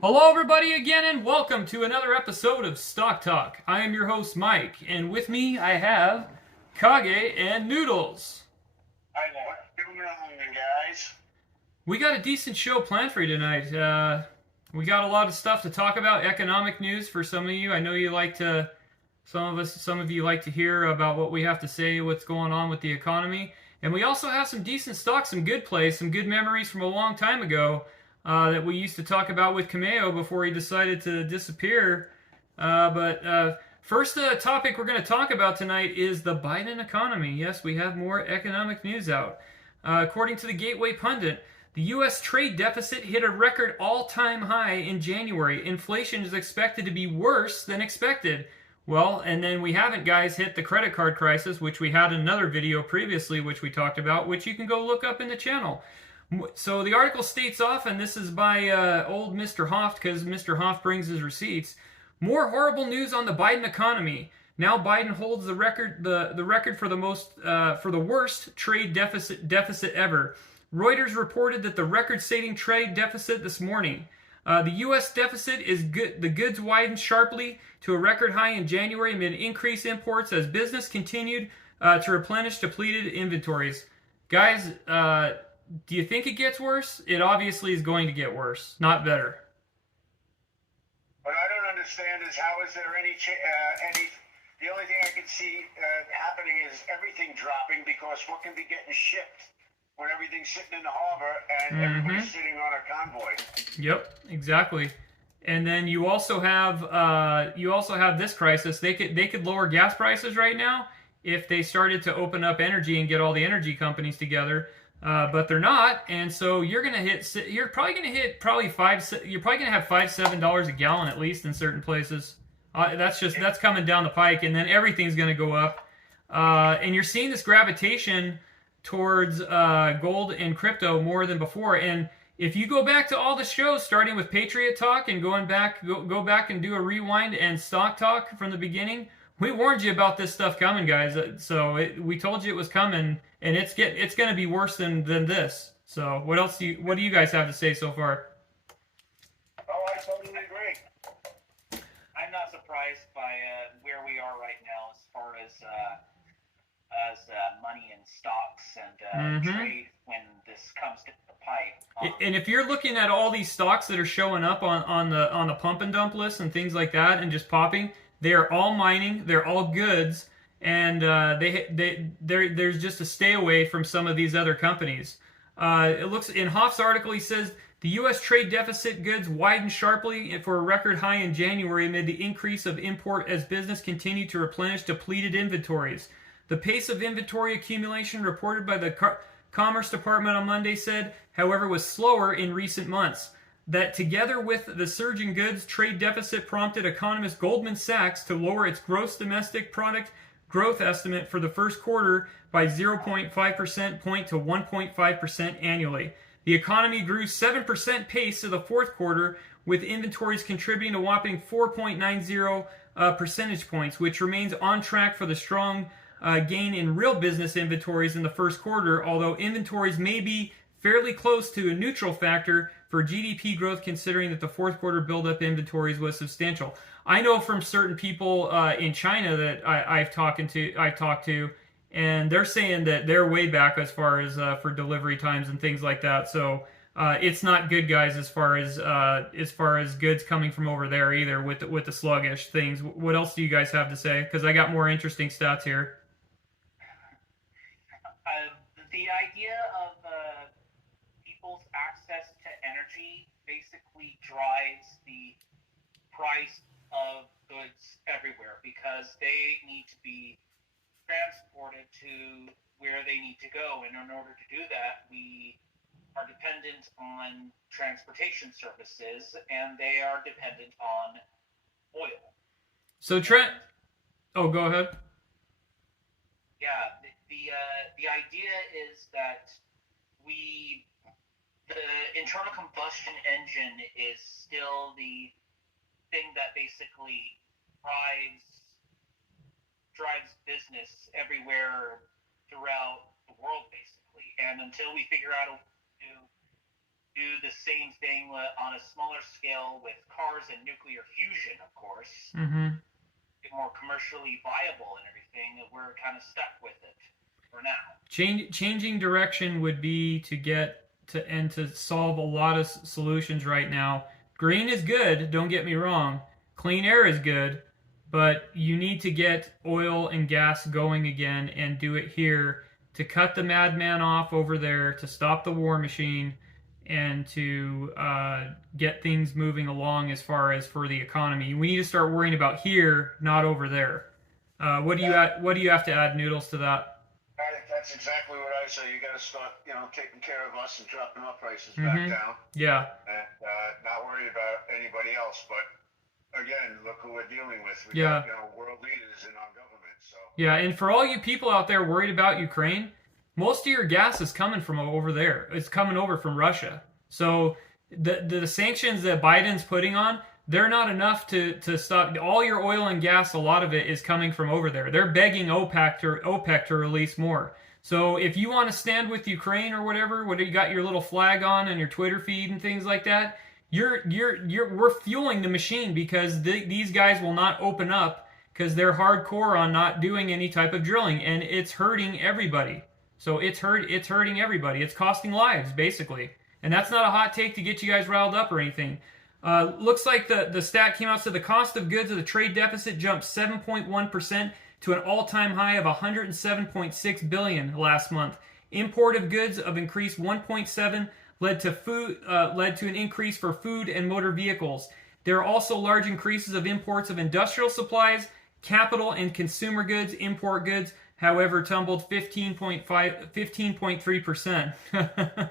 Hello, everybody, again, and welcome to another episode of Stock Talk. I am your host, Mike, and with me I have Kage and Noodles. Hi there. What's going on, guys? We got a decent show planned for you tonight. We got a lot of stuff to talk about, economic news for some of you. I know you like to, some of you like to hear about what we have to say, what's going on with the economy. And we also have some decent stocks, some good plays, some good memories from a long time ago that we used to talk about with Kameo before he decided to disappear. But first topic we're going to talk about tonight is the Biden economy. Yes, we have more economic news out. According to the Gateway Pundit, the U.S. trade deficit hit a record all-time high in January. Inflation is expected to be worse than expected. Well, and then we haven't, guys, hit the credit card crisis, which we had another video previously, which we talked about, which you can go look up in the channel. So the article states off, and this is by old Mr. Hoft, because Mr. Hoft brings his receipts. More horrible news on the Biden economy. Now Biden holds the record for the worst trade deficit ever. Reuters reported that the record-setting trade deficit this morning. The U.S. deficit is good. The goods widened sharply to a record high in January amid increased imports as business continued to replenish depleted inventories. Guys, do you think it gets worse? It obviously is going to get worse, not better. What I don't understand is how is there any. The only thing I can see happening is everything dropping because what can be getting shipped when everything's sitting in the harbor and everybody's sitting on a convoy. Yep, exactly. And then you also have this crisis. They could lower gas prices right now if they started to open up energy and get all the energy companies together. But they're not, and so you're probably gonna have $5-7 a gallon at least in certain places. That's coming down the pike, and then everything's gonna go up. And you're seeing this gravitation towards gold and crypto more than before. And if you go back to all the shows, starting with Patriot Talk and go back and do a rewind and Stock Talk from the beginning, we warned you about this stuff coming, guys. We told you it was coming, and it's going to be worse than this. So what do you guys have to say so far? Oh, I totally agree. I'm not surprised by where we are right now as far as money and stocks and trade when this comes to the pipe. And if you're looking at all these stocks that are showing up on the pump and dump list and things like that and just popping, they are all mining. They're all goods, and there's just a stay away from some of these other companies. It looks in Hoff's article. He says the U.S. trade deficit goods widened sharply for a record high in January amid the increase of import as business continued to replenish depleted inventories. The pace of inventory accumulation reported by the Commerce Department on Monday said, however, was slower in recent months. That together with the surge in goods trade deficit prompted economist Goldman Sachs to lower its gross domestic product growth estimate for the first quarter by 0.5% point to 1.5% annually. The economy grew 7% pace to the fourth quarter, with inventories contributing a whopping 4.90 percentage points, which remains on track for the strong gain in real business inventories in the first quarter, although inventories may be fairly close to a neutral factor for GDP growth, considering that the fourth quarter buildup inventories was substantial. I know from certain people in China that I've talked to, and they're saying that they're way back as far as for delivery times and things like that. So it's not good, guys, as far as goods coming from over there either with the sluggish things. What else do you guys have to say? Because I got more interesting stats here. The idea of people's access to energy basically drives the price of goods everywhere because they need to be transported to where they need to go. And in order to do that, we are dependent on transportation services, and they are dependent on oil. So Trent, oh, go ahead. Yeah, the idea is that the internal combustion engine is still the thing that basically drives business everywhere throughout the world, basically. And until we figure out a way to do the same thing on a smaller scale with cars and nuclear fusion, of course. Mm-hmm. Get more commercially viable and everything. We're kind of stuck with it for now. Changing direction would be to get to solve a lot of solutions right now. Green is good, don't get me wrong. Clean air is good, but you need to get oil and gas going again and do it here to cut the madman off over there, to stop the war machine, and to get things moving along as far as for the economy. We need to start worrying about here, not over there. What do you have to add, Noodles, to that? That's exactly what I say. You got to start, taking care of us and dropping our prices back down. Yeah. And not worried about anybody else. But again, look who we're dealing with. We Yeah. got, world leaders in our government. So. Yeah, and for all you people out there worried about Ukraine, most of your gas is coming from over there. It's coming over from Russia. So the sanctions that Biden's putting on, they're not enough to stop all your oil and gas. A lot of it is coming from over there. They're begging OPEC to release more. So if you want to stand with Ukraine or whatever you got your little flag on and your Twitter feed and things like that, we're fueling the machine, because these guys will not open up because they're hardcore on not doing any type of drilling, and it's hurting everybody. So it's hurting everybody. It's costing lives, basically. And that's not a hot take to get you guys riled up or anything. Looks like the stat came out, so the cost of goods of the trade deficit jumped 7.1% to an all-time high of $107.6 billion last month. Import of goods of increased 1.7 led to an increase for food and motor vehicles. There are also large increases of imports of industrial supplies, capital and consumer goods. Import goods, however, tumbled 15.3%.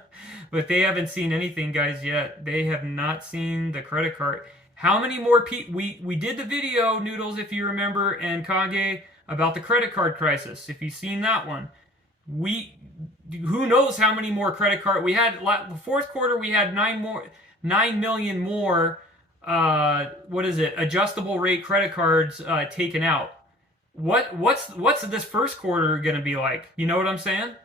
But they haven't seen anything, guys, yet. They have not seen the credit card. How many more people? We did the video, Noodles, if you remember, and Kage, about the credit card crisis. If you've seen that one, who knows how many more credit card we had. The fourth quarter, we had 9 million more. Adjustable rate credit cards taken out. What's this first quarter going to be like? You know what I'm saying? Yeah.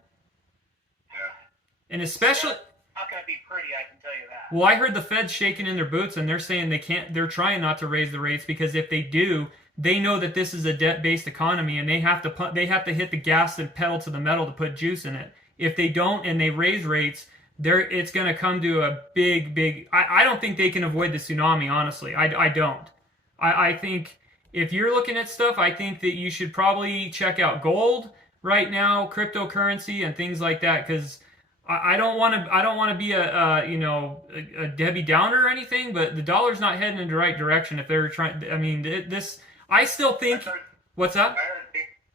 And especially, not going to be pretty, I can tell you that. well, I heard the Fed's shaking in their boots, and they're saying they're trying not to raise the rates, because if they do, they know that this is a debt-based economy, and they have to hit the gas and pedal to the metal to put juice in it. If they don't and they raise rates, it's going to come to a big. I don't think they can avoid the tsunami. Honestly, I don't. I think if you're looking at stuff, I think that you should probably check out gold right now, cryptocurrency, and things like that, because I don't want to be a Debbie Downer or anything, but the dollar's not heading in the right direction. If they're trying, I mean, I still think. What's that?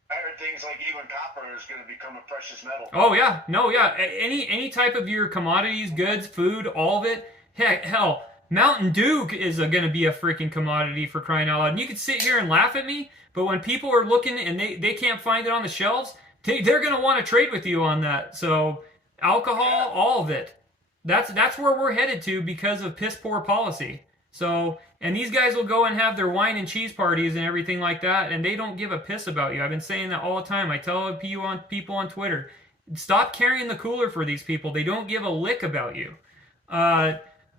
I heard things like even copper is going to become a precious metal. Oh yeah, no, yeah. Any type of your commodities, goods, food, all of it. Hell, Mountain Dew is going to be a freaking commodity, for crying out loud. And you could sit here and laugh at me, but when people are looking and they can't find it on the shelves, they're going to want to trade with you on that. So alcohol, all of it. That's where we're headed to because of piss poor policy. So, and these guys will go and have their wine and cheese parties and everything like that, and they don't give a piss about you. I've been saying that all the time. I tell people on Twitter, stop carrying the cooler for these people. They don't give a lick about you.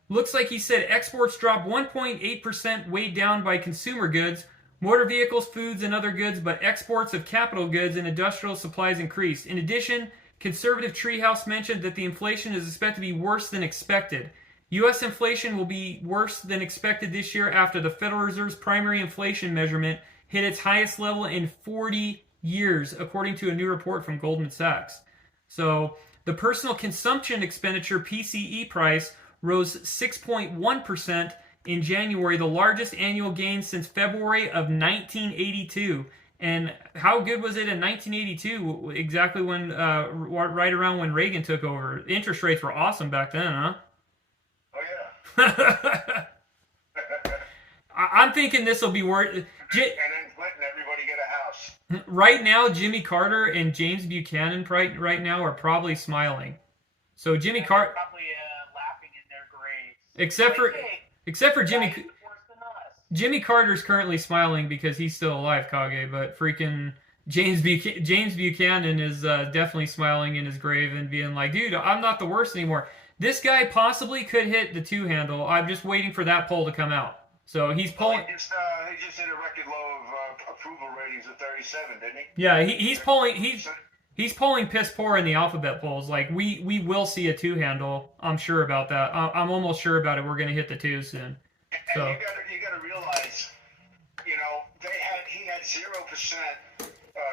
Looks like he said exports dropped 1.8%, weighed down by consumer goods, motor vehicles, foods, and other goods, but exports of capital goods and industrial supplies increased. In addition, Conservative Treehouse mentioned that the inflation is expected to be worse than expected. U.S. inflation will be worse than expected this year after the Federal Reserve's primary inflation measurement hit its highest level in 40 years, according to a new report from Goldman Sachs. So, the personal consumption expenditure PCE price rose 6.1% in January, the largest annual gain since February of 1982. And how good was it in 1982? Exactly when, right around when Reagan took over. Interest rates were awesome back then, huh? Oh yeah. I'm thinking this will be worth. And then Clinton, everybody get a house. Right now, Jimmy Carter and James Buchanan right now are probably smiling. So Jimmy Carter, probably laughing in their graves. Except for Jimmy. Worse than us. Jimmy Carter's currently smiling because he's still alive, Kage, but freaking James Buchanan is definitely smiling in his grave and being like, dude, I'm not the worst anymore. This guy possibly could hit the two handle. I'm just waiting for that poll to come out. So he's pulling. He just hit a record low of approval ratings of 37, didn't he? Yeah, he's pulling. He's pulling piss poor in the alphabet polls. Like we will see a two handle. I'm sure about that. I'm almost sure about it. We're going to hit the two soon. So and you got to realize, he had 0%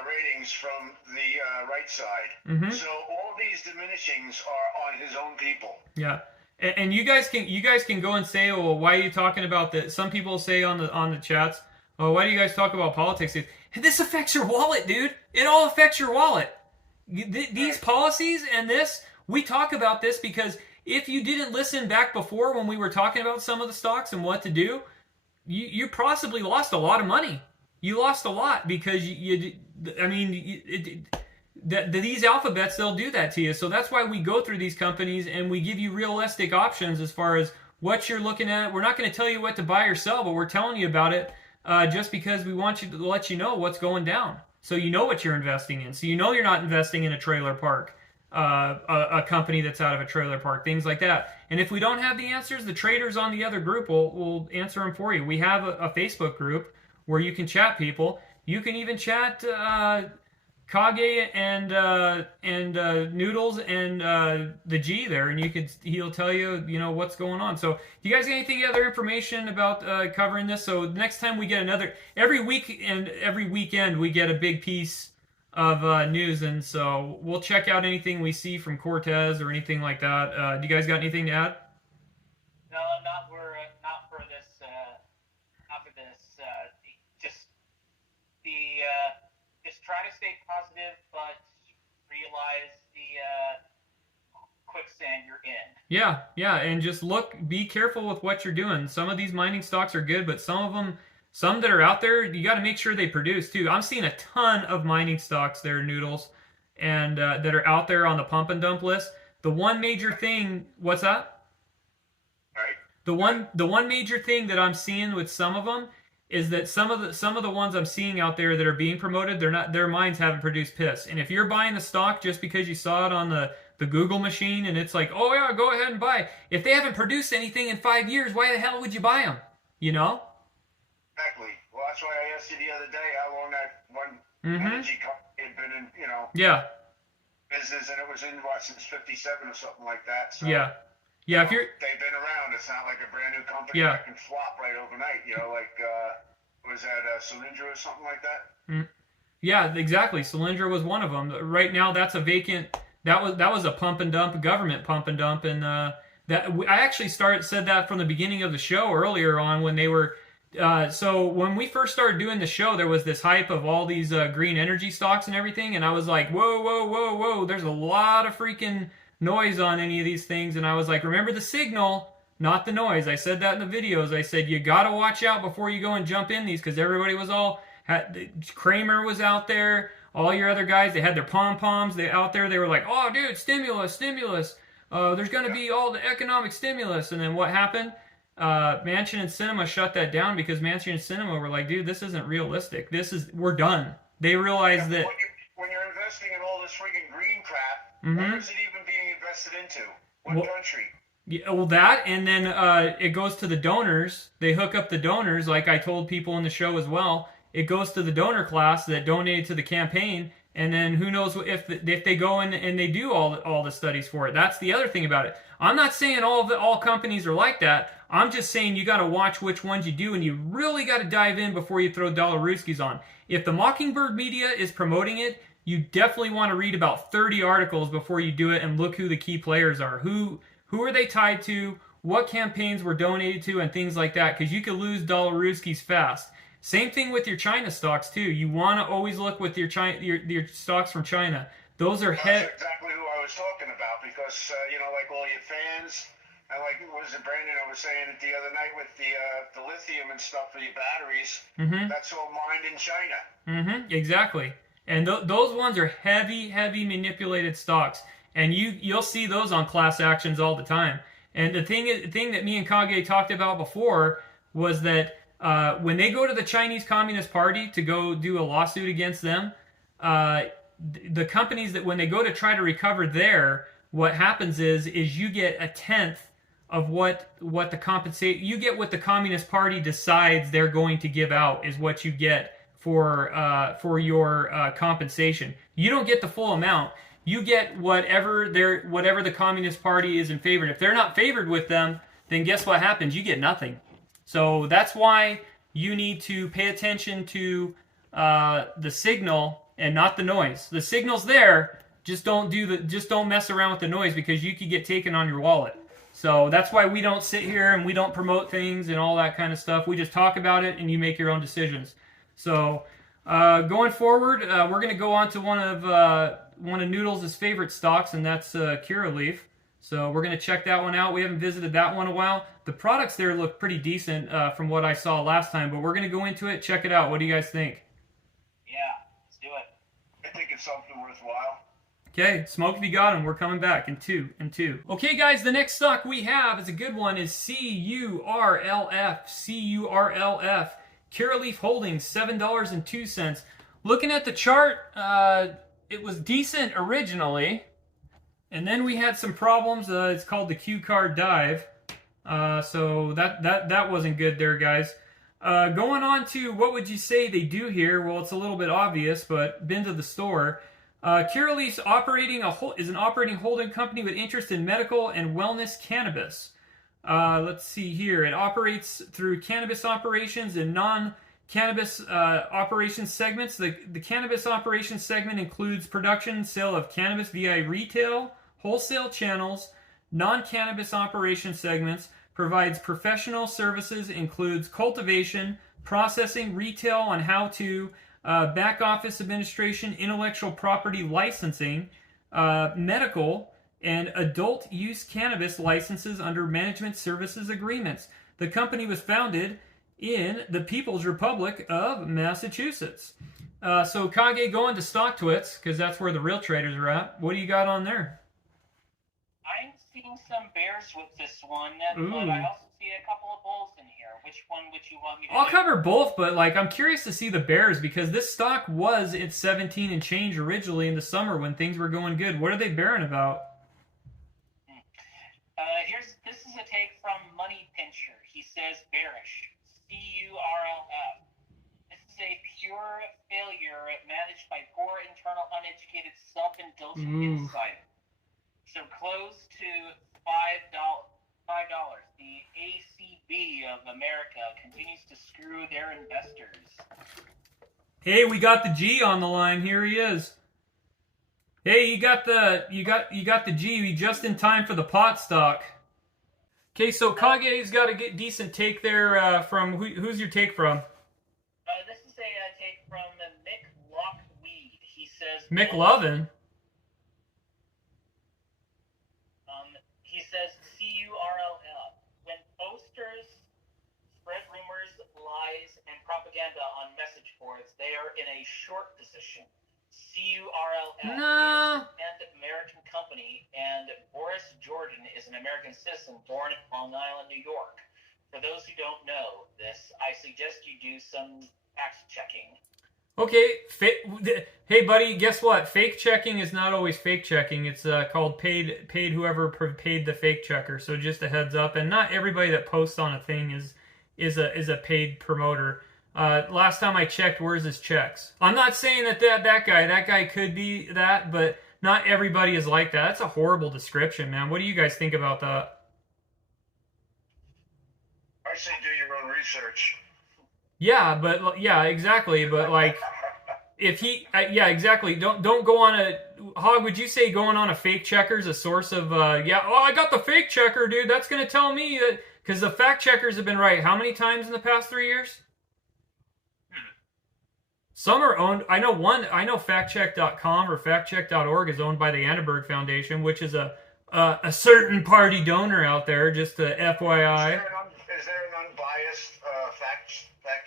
ratings from the right side. Mm-hmm. So all these diminishings are on his own people. Yeah. And you guys can go and say, well, why are you talking about that? Some people say on the chats, oh, why do you guys talk about politics? This affects your wallet, dude. It all affects your wallet. These policies and this, we talk about this because if you didn't listen back before when we were talking about some of the stocks and what to do, you possibly lost a lot of money. You lost a lot because these alphabets, they'll do that to you. So that's why we go through these companies and we give you realistic options as far as what you're looking at. We're not going to tell you what to buy or sell, but we're telling you about it just because we want you to let you know what's going down. So you know what you're investing in. So you know you're not investing in a trailer park, a company that's out of a trailer park, things like that. And if we don't have the answers, the traders on the other group will answer them for you. We have a Facebook group where you can chat people. You can even chat Kage and Noodles and the G there, and he'll tell you what's going on. So, do you guys get anything other information about covering this? So next time we get every week and every weekend we get a big piece of news, and so we'll check out anything we see from Cortez or anything like that. Do you guys got anything to add? No, not for this. Not for this. Just try to stay positive, but realize the quicksand you're in. Yeah, and just be careful with what you're doing. Some of these mining stocks are good, but some that are out there, you got to make sure they produce too. I'm seeing a ton of mining stocks there, Noodles, and that are out there on the pump and dump list. The one major thing, what's that? Right. The one major thing that I'm seeing with some of them is that some of the ones I'm seeing out there that are being promoted, their mines haven't produced piss. And if you're buying the stock just because you saw it on the Google machine and it's like, oh yeah, go ahead and buy. If they haven't produced anything in 5 years, why the hell would you buy them? Exactly. Well, that's why I asked you the other day how long that one energy company had been in, business, and it was in since '57 or something like that. So, yeah. If you're they've been around. It's not like a brand new company that can flop right overnight. Was that Solyndra or something like that? Yeah, exactly. Solyndra was one of them. Right now, that's a vacant. That was a pump and dump, government pump and dump, and I actually said that from the beginning of the show earlier on when they were. So when we first started doing the show, there was this hype of all these green energy stocks and everything, and I was like, whoa, there's a lot of freaking noise on any of these things, and I was like, remember the signal, not the noise. I said that in the videos. I said you gotta watch out before you go and jump in these, because everybody was Kramer was out there, all your other guys, they had their pom-poms out there, they were like, oh dude, stimulus, there's gonna be all the economic stimulus. And then what happened? Manchin and Cinema shut that down because Manchin and Cinema were like, dude, this isn't realistic, we're done. They realized that when you're investing in all this freaking green crap, where is it even being invested into? What country? Yeah, well, that, and then it goes to the donors. They hook up the donors, like I told people in the show as well. It goes to the donor class that donated to the campaign, and then who knows if they go in and they do all the studies for it. That's the other thing about it. I'm not saying all companies are like that. I'm just saying you got to watch which ones you do, and you really got to dive in before you throw dollar rooskies on. If the Mockingbird media is promoting it, you definitely want to read about 30 articles before you do it and look who the key players are. Who are they tied to? What campaigns were donated to, and things like that, because you could lose dollar rooskies fast. Same thing with your China stocks too. You want to always look with your stocks from China. Those are That's exactly who I was talking about, because like all your fans, and like what was it, Brandon? I was saying it the other night with the lithium and stuff for your batteries. That's all mined in China. Exactly. And those ones are heavy manipulated stocks, and you'll see those on class actions all the time. And the thing that me and Kage talked about before was that when they go to the Chinese Communist Party to go do a lawsuit against them, the companies that when they go to try to recover there, what happens is you get a tenth of what the compensate you get what the Communist Party decides they're going to give out is what you get for your compensation. You don't get the full amount. You get whatever the Communist Party is in favor. And if they're not favored with them, then guess what happens? You get nothing. So that's why you need to pay attention to the signal and not the noise. The signal's there. Just don't mess around with the noise because you could get taken on your wallet. So that's why we don't sit here and we don't promote things and all that kind of stuff. We just talk about it and you make your own decisions. So going forward, we're going to go on to one of Noodles' favorite stocks, and that's Curaleaf. So we're going to check that one out. We haven't visited that one in a while. The products there look pretty decent from what I saw last time, but we're going to go into it, check it out. What do you guys think? Yeah, let's do it. I think it's something worthwhile. Okay, smoke if you got them. We're coming back in two. Okay, guys, the next stock we have is a good one. Is CURLF. CURLF. Curaleaf Holdings, $7.02. Looking at the chart, it was decent originally, and then we had some problems. It's called the Q card dive, so that wasn't good there, guys. Going on to what would you say they do here? Well, it's a little bit obvious, but been to the store. Curaleaf's is an operating holding company with interest in medical and wellness cannabis. Let's see here. It operates through cannabis operations and non-cannabis operations segments. The cannabis operations segment includes production and sale of cannabis via retail, wholesale channels. Non-cannabis operations segments provides professional services, includes cultivation, processing, retail on how to, back office administration, intellectual property licensing, medical, and adult use cannabis licenses under management services agreements. The company was founded in the People's Republic of Massachusetts. So Kage, go into StockTwits, because that's where the real traders are at. What do you got on there? I'm seeing some bears with this one, Ooh. but I also see a couple of bulls in here. Which one would you want me to I'll do? cover both, but I'm curious to see the bears, because this stock was at 17 and change originally in the summer when things were going good. What are they bearing about? This is a take from Money Pincher. He says bearish. CURLF. This is a pure failure managed by poor, internal, uneducated, self-indulgent insider. So close to $5. The ACB of America continues to screw their investors. Hey, we got the G on the line. Here he is. Hey, you got the G just in time for the pot stock. Okay, so Kage's got a decent take there from who's your take from? This is a take from Mick Lockweed. He says McLovin. He says CURLF. When posters spread rumors, lies, and propaganda on message boards, they are in a short position. CURLF is an American company, and Boris Jordan is an American citizen born in Long Island, New York. For those who don't know this, I suggest you do some fact checking. Okay, hey buddy, guess what? Fake checking is not always fake checking. It's called paid whoever paid the fake checker. So just a heads up, and not everybody that posts on a thing is a paid promoter. Last time I checked, where's his checks? I'm not saying that guy could be that, but not everybody is like that. That's a horrible description, man. What do you guys think about that? I say do your own research. Yeah, but yeah, exactly. But if he, yeah, exactly. Don't go on a Hog. Would you say going on a fake checker is a source of I got the fake checker, dude. That's gonna tell me that because the fact checkers have been right how many times in the past 3 years? Some are owned. I know factcheck.com or factcheck.org is owned by the Annenberg Foundation, which is a certain party donor out there. Just a FYI. Is there an unbiased fact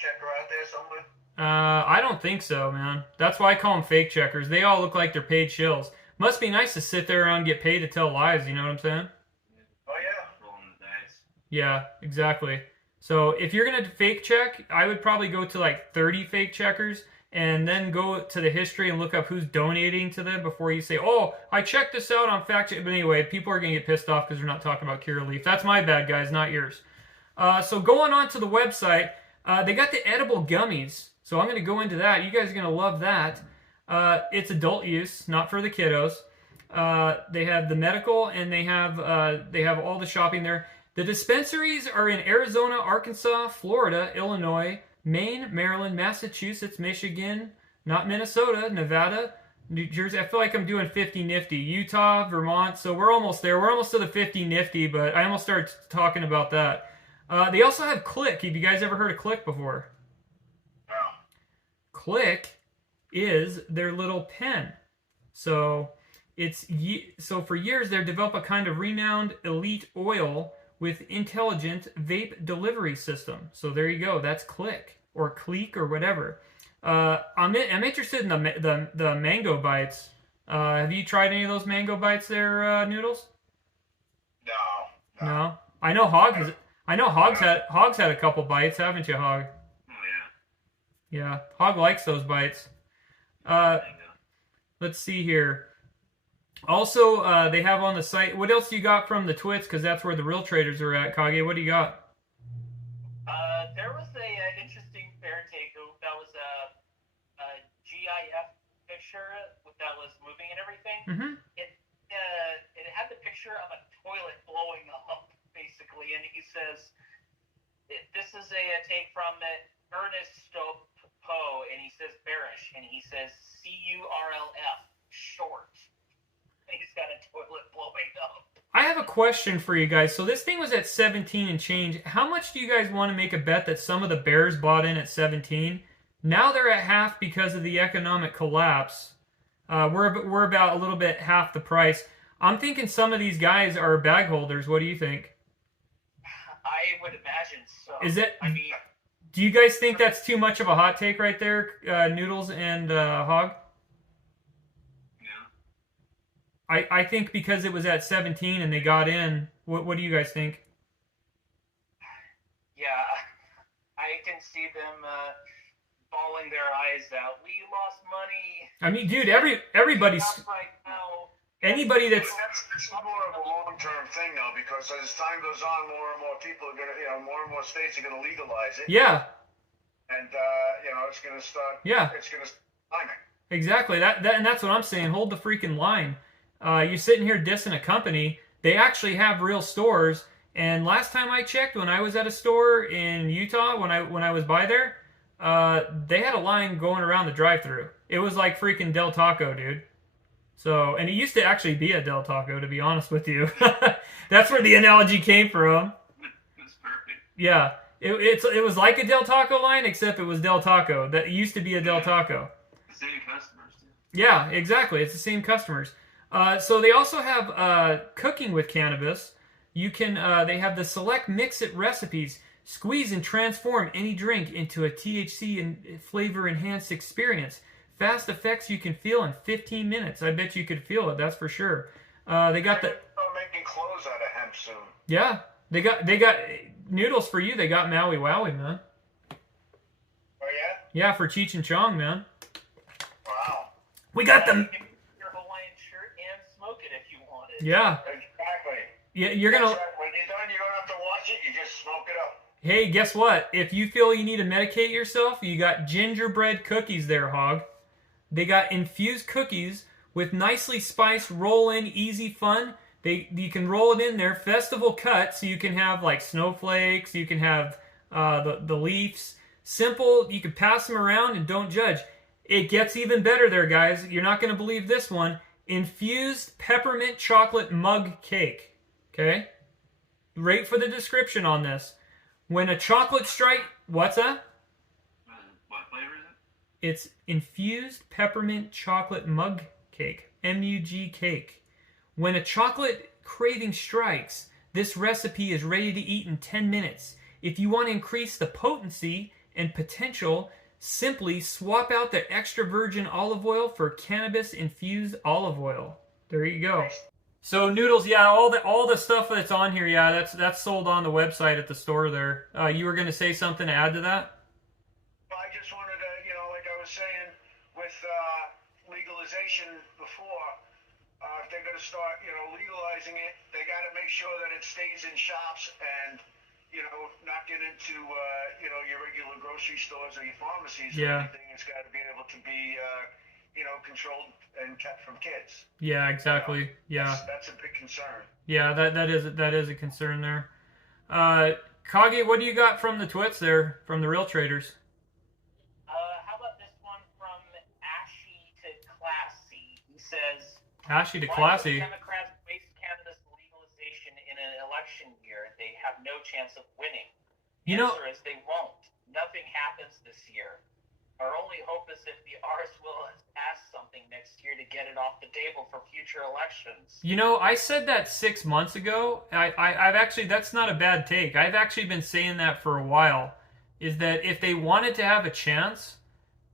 checker out there somewhere? I don't think so, man. That's why I call them fake checkers. They all look like they're paid shills. Must be nice to sit there and get paid to tell lies. You know what I'm saying? Oh yeah. Rolling the dice. Yeah, exactly. So if you're gonna fake check, I would probably go to 30 fake checkers. and then go to the history and look up who's donating to them before you say, oh, I checked this out on fact check. But anyway, people are going to get pissed off because they're not talking about Curaleaf. That's my bad, guys, not yours. So going on to the website, they got the edible gummies. So I'm going to go into that. You guys are going to love that. It's adult use, not for the kiddos. They have the medical, and they have all the shopping there. The dispensaries are in Arizona, Arkansas, Florida, Illinois, Maine, Maryland, Massachusetts, Michigan, not Minnesota, Nevada, New Jersey. I feel like I'm doing 50 nifty. Utah, Vermont. So we're almost there. We're almost to the 50 nifty, but I almost started talking about that. They also have Click. Have you guys ever heard of Click before? No. Click is their little pen. So for years they've developed a kind of renowned elite oil with intelligent vape delivery system. So there you go. That's Click or Cleek or whatever. I'm interested in the mango bites. Have you tried any of those mango bites there, Noodles? No. I know Hog's had a couple bites, haven't you, Hog? Oh yeah. Yeah, Hog likes those bites. Let's see here. Also, they have on the site. What else do you got from the Twits? Because that's where the real traders are at. Kage, what do you got? There was an interesting bear take that was a GIF picture that was moving and everything. Mm-hmm. It had the picture of a toilet blowing up, basically, and he says, "This is a take from Ernest Poe," and he says bearish, and he says CURLF, short. He's got a toilet blowing up. I have a question for you guys. So this thing was at 17 and change. How much do you guys want to make a bet that some of the bears bought in at 17? Now they're at half because of the economic collapse. We're about a little bit half the price. I'm thinking some of these guys are bag holders. What do you think? I would imagine so. Is it? I mean, do you guys think that's too much of a hot take right there, Noodles and Hog? I think because it was at 17 and they got in. What do you guys think? Yeah, I can see them bawling their eyes out. We lost money. I mean, dude, everybody's right now. Anybody that's more of a long-term thing now, because as time goes on, more and more people are going to, more and more states are going to legalize it. Yeah. And it's going to start. Yeah. It's going to start climbing. Exactly. And that's what I'm saying. Hold the freaking line. You're sitting here dissing a company. They actually have real stores. And last time I checked, when I was at a store in Utah, when I was by there, they had a line going around the drive-thru. It was like freaking Del Taco, dude. So, and it used to actually be a Del Taco, to be honest with you. That's where the analogy came from. That's perfect. Yeah, it was like a Del Taco line, except it was Del Taco. That used to be a Del Taco. The same customers, too. Yeah, exactly. It's the same customers. So they also have cooking with cannabis. You can they have the select mix-it recipes. Squeeze and transform any drink into a THC and flavor enhanced experience. Fast effects you can feel in 15 minutes. I bet you could feel it. That's for sure. They got the. Making clothes out of hemp soon. Yeah, they got Noodles for you. They got Maui Wowie, man. Oh yeah. Yeah, for Cheech and Chong, man. Wow. We got them. Your Hawaiian shirt and smoke it if you want it. Yeah. Exactly. Yeah, you're gonna. When you're done, you don't have to wash it. You just smoke it up. Hey, guess what? If you feel you need to medicate yourself, you got gingerbread cookies there, Hog. They got infused cookies with nicely spiced roll-in easy fun. You can roll it in there, festival cut, so you can have like snowflakes, you can have the leaves. Simple, you can pass them around and don't judge. It gets even better there, guys. You're not going to believe this one. Infused peppermint chocolate mug cake. Okay? Rate for the description on this. When a chocolate strike... What's that? What flavor is it? It's infused peppermint chocolate mug cake. MUG cake. When a chocolate craving strikes, this recipe is ready to eat in 10 minutes. If you want to increase the potency and potential, simply swap out the extra virgin olive oil for cannabis-infused olive oil. There you go. So Noodles, yeah, all the stuff that's on here, yeah, that's sold on the website at the store there. You were going to say something to add to that? Well, I just wanted to, like I was was saying with legalization before, if they're going to start, legalizing it, they got to make sure that it stays in shops and, not get into, your regular grocery stores or your pharmacies or anything. It's got to be able to be, controlled and kept from kids. Yeah, exactly. That's a big concern. Yeah, that is a concern there. Kage, what do you got from the twits there, from the real traders? How about this one from Ashy to Classy? He says, Ashy to why Classy. would Democrats waste cannabis legalization in an election year? They have no chance of winning. The answer is they won't. Nothing happens this year. Our only hope is if the Rs will pass something next year to get it off the table for future elections. I said that 6 months ago. I've actually, that's not a bad take. I've actually been saying that for a while. Is that if they wanted to have a chance,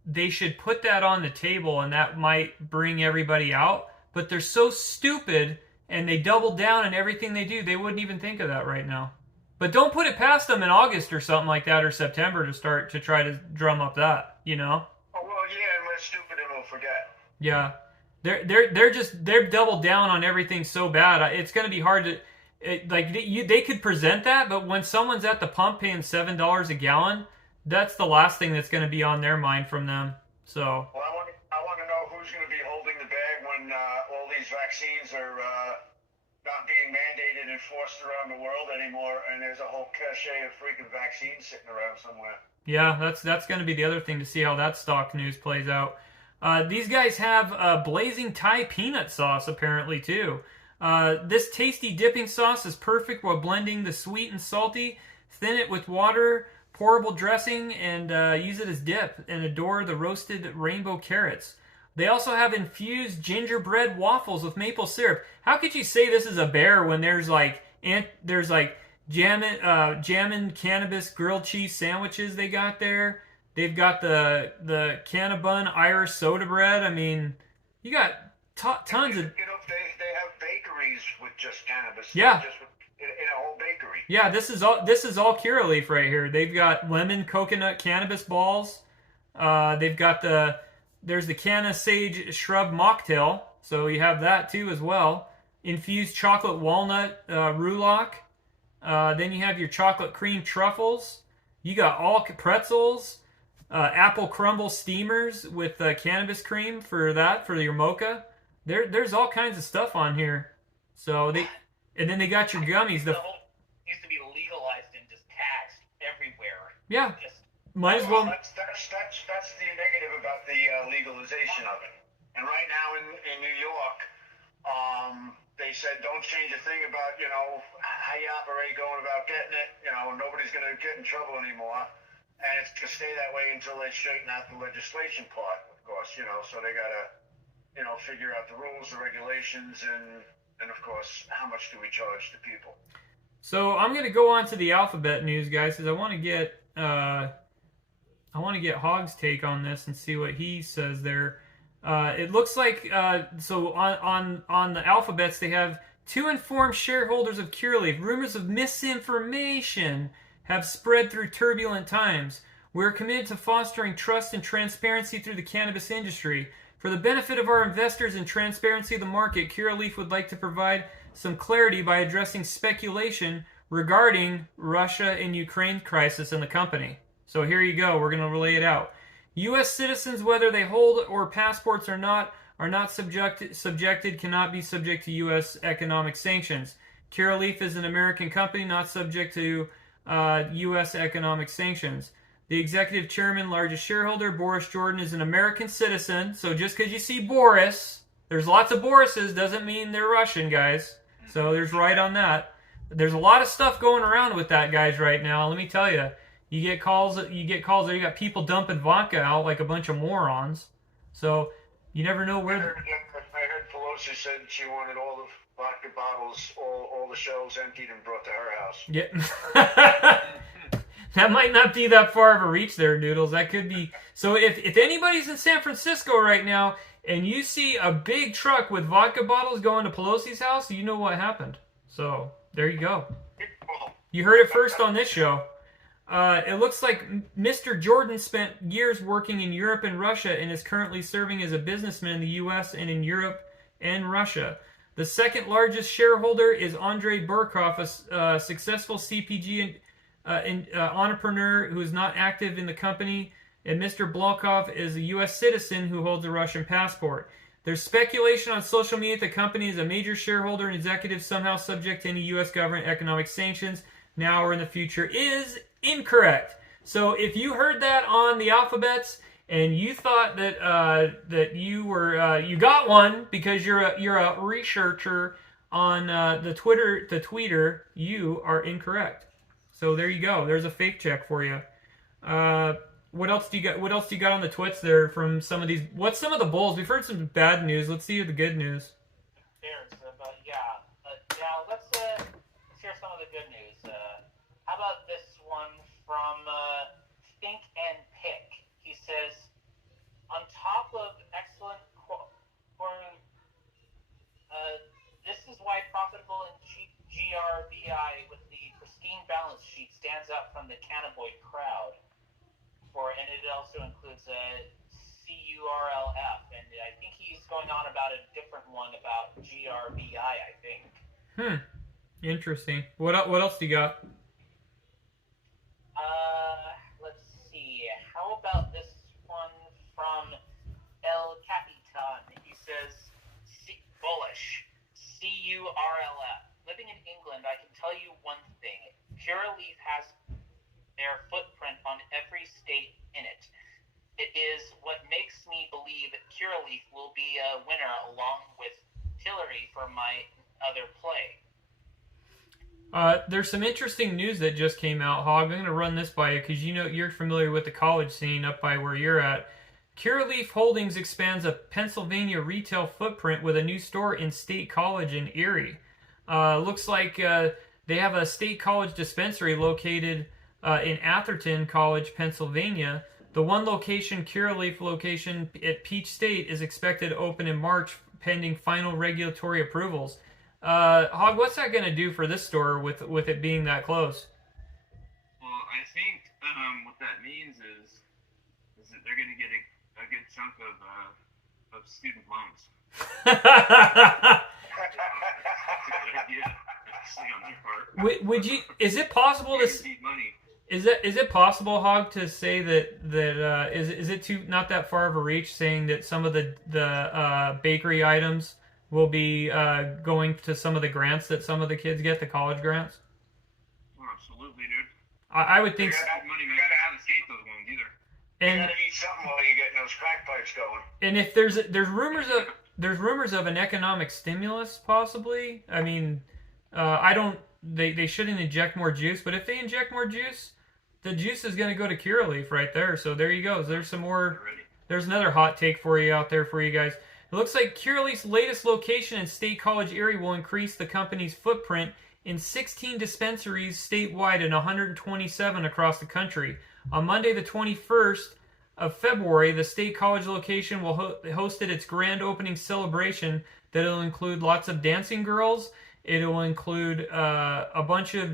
they should put that on the table, and that might bring everybody out. But they're so stupid, and they double down in everything they do. They wouldn't even think of that right now. But don't put it past them in August or something like that, or September, to try to drum up that. Oh, well, yeah, and we're stupid and we'll forget. Yeah, they're doubled down on everything so bad. It's going to be hard to, they could present that, but when someone's at the pump paying $7 a gallon, that's the last thing that's going to be on their mind from them. So. Well, I want to know who's going to be holding the bag when all these vaccines are not being mandated and forced around the world anymore, and there's a whole cache of freaking vaccines sitting around somewhere. Yeah, that's going to be the other thing to see how that stock news plays out. These guys have blazing Thai peanut sauce apparently too. This tasty dipping sauce is perfect while blending the sweet and salty. Thin it with water, pourable dressing, and use it as dip. And adore the roasted rainbow carrots. They also have infused gingerbread waffles with maple syrup. How could you say this is a bear when there's jammin' cannabis grilled cheese sandwiches they got there? They've got the Cannabun Irish soda bread. I mean, you got tons of. They have bakeries with just cannabis. Yeah. Just in a whole bakery. Yeah, this is all Curaleaf right here. They've got lemon coconut cannabis balls. They've got there's the Canna Sage Shrub Mocktail, so you have that too as well. Infused chocolate walnut roulotte. Then you have your chocolate cream truffles. You got all pretzels, apple crumble steamers with cannabis cream for your mocha. There's all kinds of stuff on here. So and then they got your gummies. The whole needs to be legalized and just taxed everywhere. Yeah, might as well. That's the negative about the legalization of it. And right now in New York, they said don't change a thing about how you operate going about getting it. Nobody's going to get in trouble anymore, and it's going to stay that way until they straighten out the legislation part, of course. So they got to figure out the rules, the regulations, and of course how much do we charge to people. So I'm going to go on to the alphabet news, guys, because I want to get Hogg's take on this and see what he says there. It looks like so on the alphabets they have to inform shareholders of Curaleaf. Rumors of misinformation have spread through turbulent times. We're committed to fostering trust and transparency through the cannabis industry. For the benefit of our investors and transparency of the market, Curaleaf would like to provide some clarity by addressing speculation regarding Russia and Ukraine crisis in the company. So here you go. We're going to relay it out. U.S. citizens, whether they hold or passports or not, are not cannot be subject to U.S. economic sanctions. Curaleaf is an American company not subject to U.S. economic sanctions. The executive chairman, largest shareholder, Boris Jordan, is an American citizen. So just because you see Boris, there's lots of Borises, doesn't mean they're Russian, guys. So there's right on that. There's a lot of stuff going around with that, guys, right now. Let me tell you. You get calls, you got people dumping vodka out like a bunch of morons. So you never know where. I heard Pelosi said she wanted all the vodka bottles, all the shelves emptied and brought to her house. Yeah. That might not be that far of a reach there, Noodles. That could be. So if anybody's in San Francisco right now and you see a big truck with vodka bottles going to Pelosi's house, you know what happened. So there you go. You heard it first on this show. It looks like Mr. Jordan spent years working in Europe and Russia and is currently serving as a businessman in the U.S. and in Europe and Russia. The second largest shareholder is Andrei Burkov, a successful CPG entrepreneur who is not active in the company, and Mr. Blokov is a U.S. citizen who holds a Russian passport. There's speculation on social media that the company is a major shareholder and executive somehow subject to any U.S. government economic sanctions now or in the future is incorrect. So if you heard that on the alphabets and you thought that that you were you got one because you're a researcher on the tweeter, you are incorrect. So there you go. There's a fake check for you. What else do you got? What else do you got on the twits there from some of these? What's some of the bulls? We've heard some bad news. Let's see the good news. Let's hear some of the good news. How about this one from Think and Pick? He says, on top of excellent this is why profitable and cheap GRBI with the pristine balance sheet stands out from the cannabinoid crowd. And it also includes CURLF, and I think he's going on about a different one about GRBI, I think. Interesting. What else do you got? Let's see. How about this one from El Capitan? He says, bullish. CURLF. Living in England, I can tell you one thing. Curaleaf has their footprint on every state in it. It is what makes me believe Curaleaf will be a winner along with Tillery for my other play. There's some interesting news that just came out, Hog. I'm going to run this by you because you know you're familiar with the college scene up by where you're at. Curaleaf Holdings expands a Pennsylvania retail footprint with a new store in State College in Erie. Looks like they have a State College dispensary located in Atherton College, Pennsylvania. The one location, Curaleaf location at Peach State, is expected to open in March pending final regulatory approvals. Hog, what's that going to do for this store with it being that close? Well, I think what that means is that they're going to get a good chunk of student loans. That's a good idea, actually, on their part. Would you? Is it possible to? Money. Is it possible, Hog, to say that is it too not that far of a reach saying that some of the bakery items will be going to some of the grants that some of the kids get, the college grants? Oh, absolutely, dude. I would think. Money, man. You gotta have escape those loans either. You gotta eat something while you're getting those crack pipes going. And if there's rumors of an economic stimulus possibly. I mean, I don't. They shouldn't inject more juice, but if they inject more juice, the juice is going to go to Curaleaf right there. So there you go. There's some more. There's another hot take for you out there for you guys. It looks like Curaleaf's latest location in State College Erie will increase the company's footprint in 16 dispensaries statewide and 127 across the country. On Monday, the 21st of February, the State College location will hosted its grand opening celebration that will include lots of dancing girls. It'll include a bunch of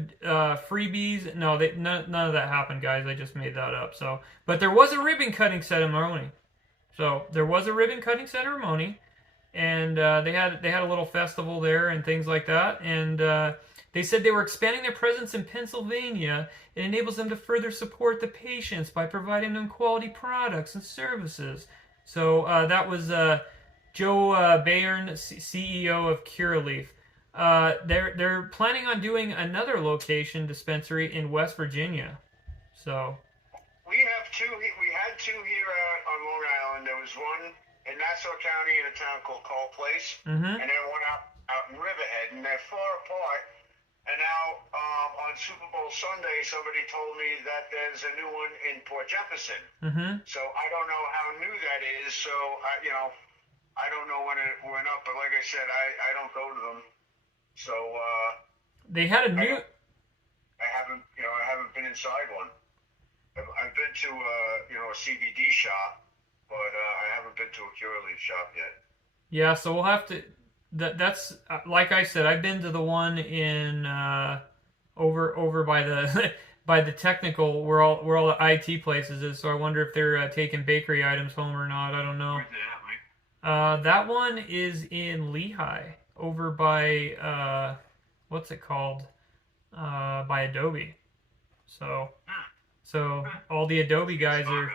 freebies. No, none of that happened, guys. I just made that up. So, but there was a ribbon cutting ceremony. So there was a ribbon cutting ceremony, and they had a little festival there and things like that. And they said they were expanding their presence in Pennsylvania. It enables them to further support the patients by providing them quality products and services. So that was Joe Bayern, CEO of Curaleaf. They're planning on doing another location dispensary in West Virginia. So we had two here on Long Island. There was one in Nassau County in a town called Call Place, and then one out in Riverhead, and they're far apart. And now on Super Bowl Sunday, somebody told me that there's a new one in Port Jefferson. So I don't know how new that is. So I don't know when it went up. But like I said, I don't go to them. So they had a new. I haven't been inside one. I've been to a CBD shop, but I haven't been to a Curaleaf shop yet. Yeah, so we'll have to. That's like I said. I've been to the one in over by the by the technical where all the IT places is. So I wonder if they're taking bakery items home or not. I don't know. Where's it at, Mike? That one is in Lehigh, over by what's it called? By Adobe. So all the Adobe guys are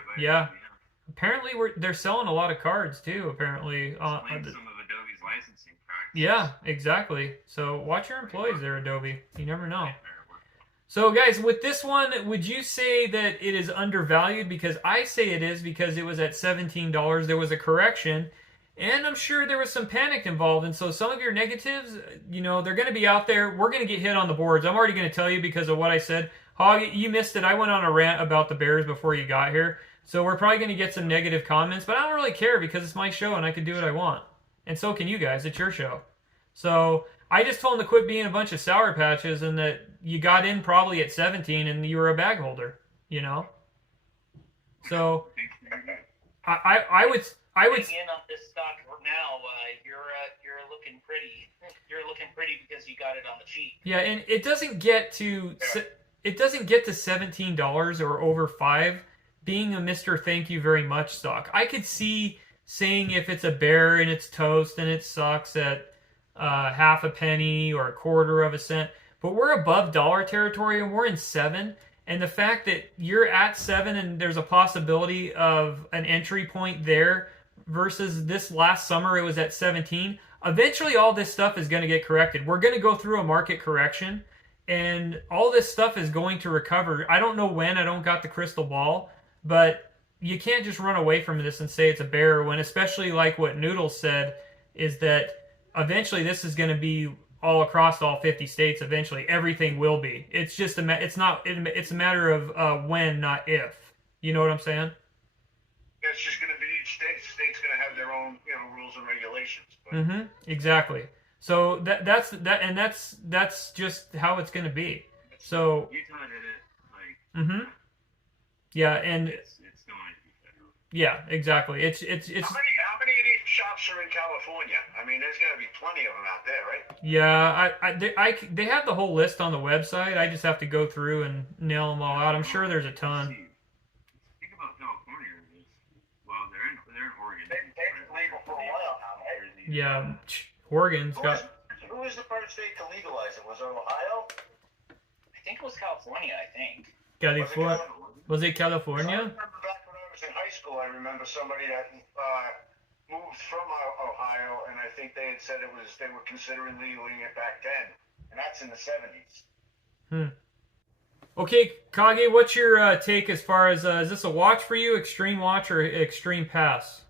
Apparently they're selling a lot of cards too. Apparently, Explain some of Adobe's licensing practices. yeah, exactly. So watch your employees there, Adobe. You never know. So guys, with this one, would you say that it is undervalued? Because I say it is, because it was at $17. There was a correction, and I'm sure there was some panic involved. And so some of your negatives, you know, they're going to be out there. We're going to get hit on the boards. I'm already going to tell you because of what I said. Hog, you missed it. I went on a rant about the Bears before you got here. So we're probably going to get some negative comments, but I don't really care because it's my show and I can do what I want. And so can you guys. It's your show. So I just told them to quit being a bunch of Sour Patches and that you got in probably at 17 and you were a bag holder, you know? So I would in on this stock now. You're looking pretty. You're looking pretty because you got it on the cheap. Yeah, and it doesn't get to $17 or over 5 being a Mr. Thank You Very Much stock. I could see saying if it's a bear and it's toast and it sucks at half a penny or a quarter of a cent, but we're above dollar territory and we're in 7. And the fact that you're at 7 and there's a possibility of an entry point there versus this last summer it was at 17, eventually all this stuff is going to get corrected. We're going to go through a market correction and all this stuff is going to recover. I don't know when, I don't got the crystal ball, but you can't just run away from this and say it's a bear when, especially like what Noodles said, is that eventually this is going to be all across all 50 states. Eventually, everything will be. It's just it's a matter of when, not if. You know what I'm saying? It's just going to be each state's going to have their own, you know, rules and regulations. But... Mm-hmm. Exactly. So that's just how it's going to be. So Utah did it like. Mm-hmm. Yeah, and it's going to be federal. Yeah, exactly. It's How many of these shops are in California? I mean, there's got to be plenty of them out there, right? Yeah, they have the whole list on the website. I just have to go through and nail them all out. I'm sure there's a ton. Think about California. Well, they're in Oregon. They've been legal for a while now, right? Yeah, Oregon's got. Who was the first state to legalize it? Was it Ohio? I think it was California. I think. California. Was it California? I remember back when I was in high school, I remember somebody that moved from Ohio, and I think they had said they were considering legaling it back then, and that's in the 70s. Okay, Kage, what's your take as far as is this a watch for you, extreme watch or extreme pass?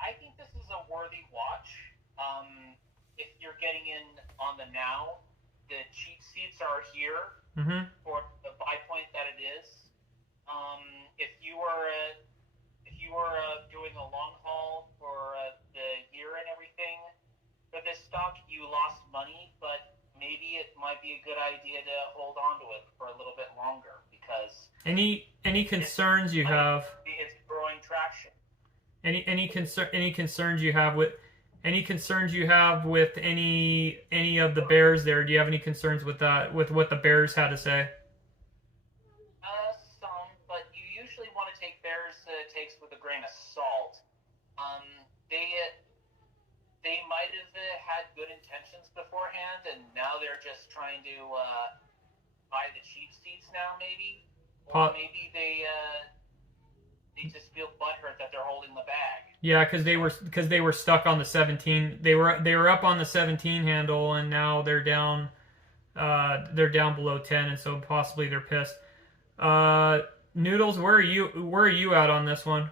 I think this is a worthy watch. If you're getting in on the now, the cheap seats are here for the buy point that it is. If you were doing a long haul for the year and everything for this stock, you lost money, but maybe it might be a good idea to hold on to it for a little bit longer because any concerns you have? It's growing traction. Any concerns you have with any of the bears there? Do you have any concerns with that? With what the bears had to say? Some, but you usually want to take bears' takes with a grain of salt. They might have had good intentions beforehand, and now they're just trying to buy the cheap seats now, maybe, or maybe they just feel butthurt that they're holding the bag. Yeah, because they were stuck on the 17. They were up on the 17 handle, and now they're down below 10, and so possibly they're pissed. Noodles, where are you at on this one?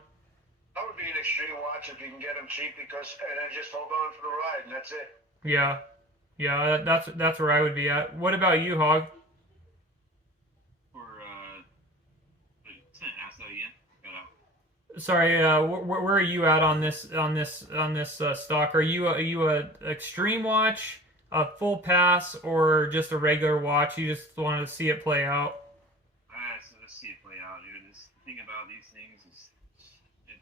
That would be an extreme watch if you can get them cheap and then just hold on for the ride, and that's it. Yeah, that's where I would be at. What about you, Hog? Sorry, where are you at on this stock? Are you a extreme watch, a full pass, or just a regular watch? You just want to see it play out? So let's see it play out, dude. The thing about these things is, it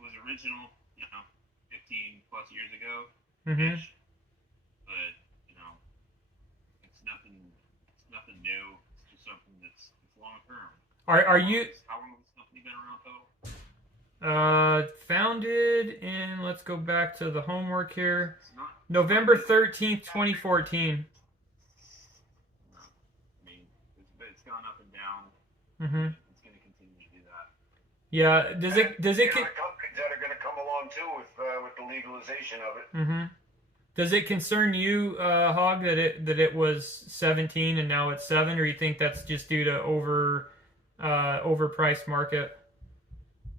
was original, 15 plus years ago. Mm-hmm. But it's nothing new. It's just something that's long term. Are you How long has this company been around total? founded in? Let's go back to the homework here. It's not. November 13th, 2014. I mean, it's gone up and down. Mm-hmm. It's going to continue to do that. Yeah. Does it? The companies that are going to come along too with the legalization of it. Mm-hmm. Does it concern you, Hog, that it was 17 and now it's 7, or you think that's just due to overpriced market?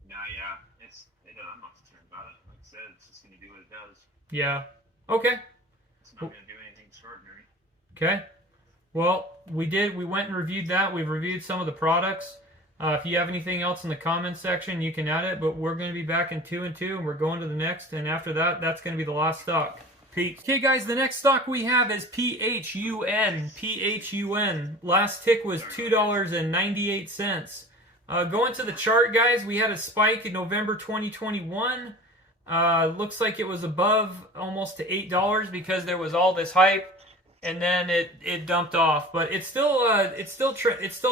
No, yeah, I'm not concerned about it. Like I said, it's just going to do what it does. Yeah. Okay. It's not going to do anything extraordinary. Okay. Well, we went and reviewed that. We've reviewed some of the products. If you have anything else in the comments section, you can add it. But we're going to be back in 2 and 2, and we're going to the next. And after that, that's going to be the last stock. Pete. Okay, guys, the next stock we have is PHUN. PHUN. Last tick was $2.98. Going to the chart, guys, we had a spike in November 2021. Looks like it was above almost to $8 because there was all this hype, and then it dumped off. But it's still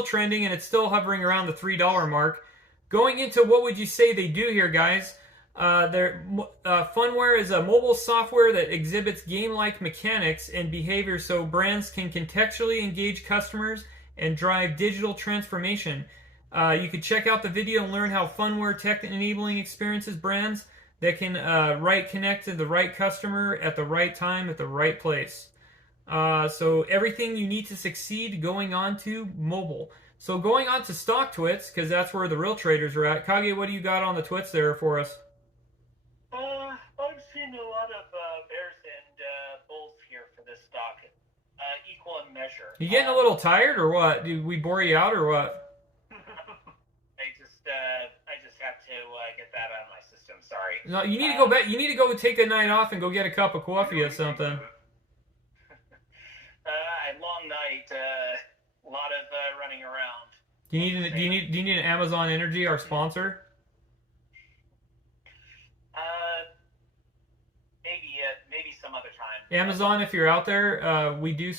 trending, and it's still hovering around the $3 mark. Going into what would you say they do here, guys? Funware is a mobile software that exhibits game-like mechanics and behavior so brands can contextually engage customers and drive digital transformation. You could check out the video and learn how Funware tech enabling experiences brands that can connect to the right customer at the right time at the right place. So everything you need to succeed going on to mobile. So going on to stock twits, because that's where the real traders are at. Kage, what do you got on the twits there for us? I've seen a lot of bears and bulls here for this stock, equal in measure. You getting a little tired or what? Did we bore you out or what? I just have to get that out of my system. Sorry. No, you need to go back. You need to go take a night off and go get a cup of coffee or something. A long night, a lot of running around. Do you need an Amazon Energy, our sponsor? Maybe some other time. Amazon, if you're out there, we do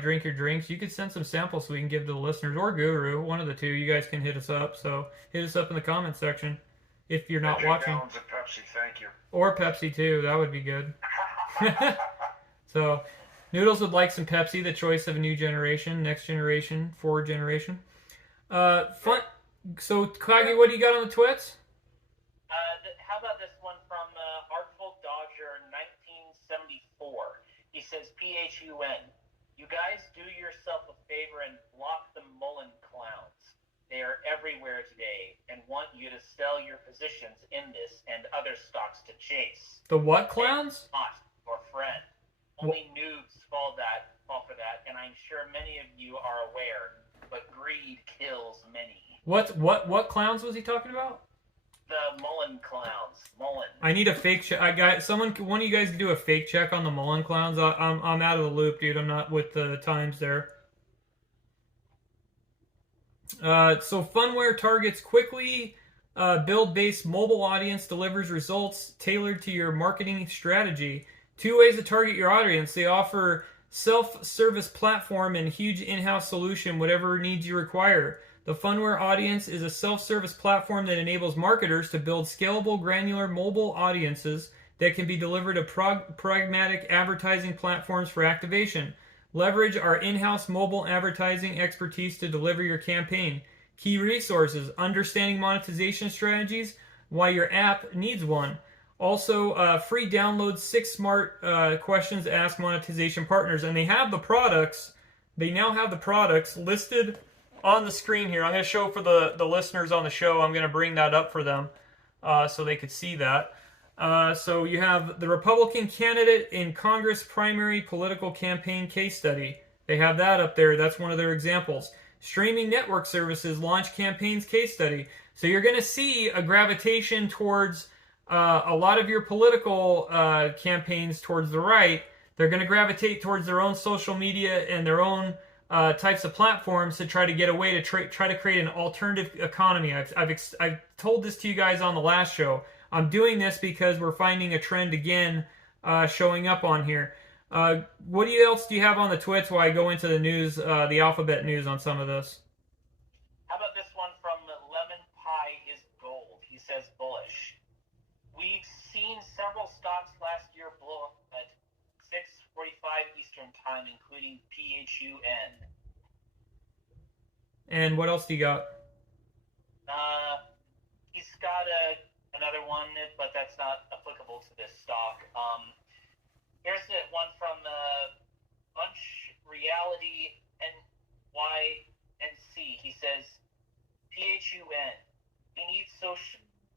drink your drinks. You could send some samples so we can give to the listeners, or Guru, one of the two. You guys can hit us up. So hit us up in the comments section if you're not watching. Gallons of Pepsi, thank you. Or Pepsi too. That would be good. So Noodles would like some Pepsi, the choice of a new generation, next generation, forward generation. Fun. So Kage, what do you got on the twits? How about this one from Artful Dodger 1974? He says, PHUN, you guys do yourself a favor and block the Mullen clowns. They are everywhere today and want you to sell your positions in this and other stocks to chase. The what clowns? Not your friend. Only noobs fall for that, and I'm sure many of you are aware, but greed kills many. What clowns was he talking about? The Mullen clowns. Mullen. I need a fake check. One of you guys can do a fake check on the Mullen clowns. I'm out of the loop, dude. I'm not with the times there. So Funware targets quickly build-based mobile audience, delivers results tailored to your marketing strategy. 2 ways to target your audience. They offer self-service platform and huge in-house solution, whatever needs you require. The Funware audience is a self-service platform that enables marketers to build scalable, granular mobile audiences that can be delivered to pragmatic advertising platforms for activation. Leverage our in-house mobile advertising expertise to deliver your campaign. Key resources: understanding monetization strategies, why your app needs one. Also, free download 6 smart questions to ask monetization partners. And they have the products. They now have the products listed on the screen here. I'm going to show for the listeners on the show. I'm going to bring that up for them so they could see that. So you have the Republican candidate in Congress primary political campaign case study. They have that up there. That's one of their examples. Streaming network services launch campaigns case study. So you're going to see a gravitation towards a lot of your political campaigns towards the right. They're going to gravitate towards their own social media and their own types of platforms to try to get away to try to create an alternative economy. I've told this to you guys on the last show. I'm doing this because we're finding a trend again showing up on here. What else do you have on the twits while I go into the news, the alphabet news on some of this? How about this one from Lemon Pie is Gold? He says bullish. We've seen several stocks last year blow up at 6:45 Eastern Time, including PHUN. And what else do you got? He's got another one, but that's not applicable to this stock. Here's one from Bunch Reality NYNC. He says, PHUN. We need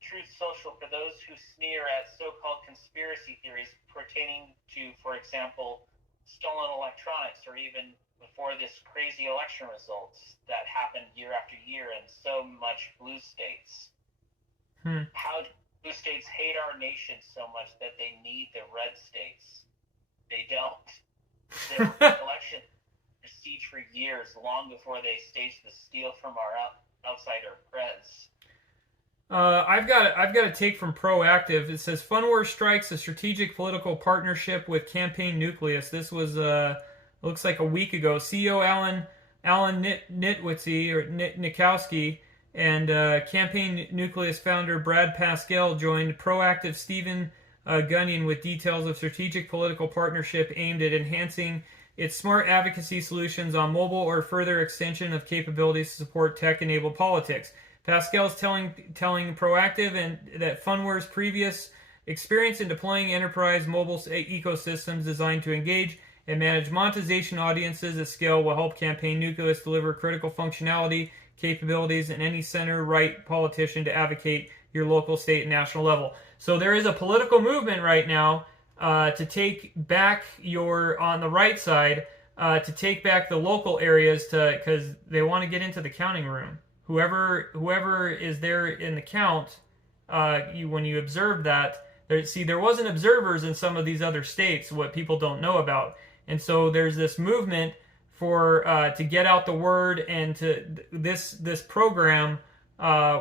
truth social for those who sneer at so-called conspiracy theories pertaining to, for example, stolen electronics, or even before this crazy election results that happened year after year in so much blue states. How do blue states hate our nation so much that they need the red states? They don't. The election siege for years, long before they staged the steal from our outsider prez. I've got a take from Proactive. It says Funware strikes a strategic political partnership with Campaign Nucleus. This was looks like a week ago. CEO Alan Nitwitzy or Nikowski and Campaign Nucleus founder Brad Pascal joined Proactive Stephen Gunyon with details of strategic political partnership aimed at enhancing its smart advocacy solutions on mobile or further extension of capabilities to support tech-enabled politics. Pascal is telling Proactive and that Funware's previous experience in deploying enterprise mobile ecosystems designed to engage and manage monetization audiences at scale will help Campaign Nucleus deliver critical functionality, capabilities, and any center-right politician to advocate your local, state, and national level. So there is a political movement right now to take back on the right side, to take back the local areas because they want to get into the counting room. Whoever is there in the count, when you observe that, there wasn't observers in some of these other states, what people don't know about. And so there's this movement to get out the word, and to this program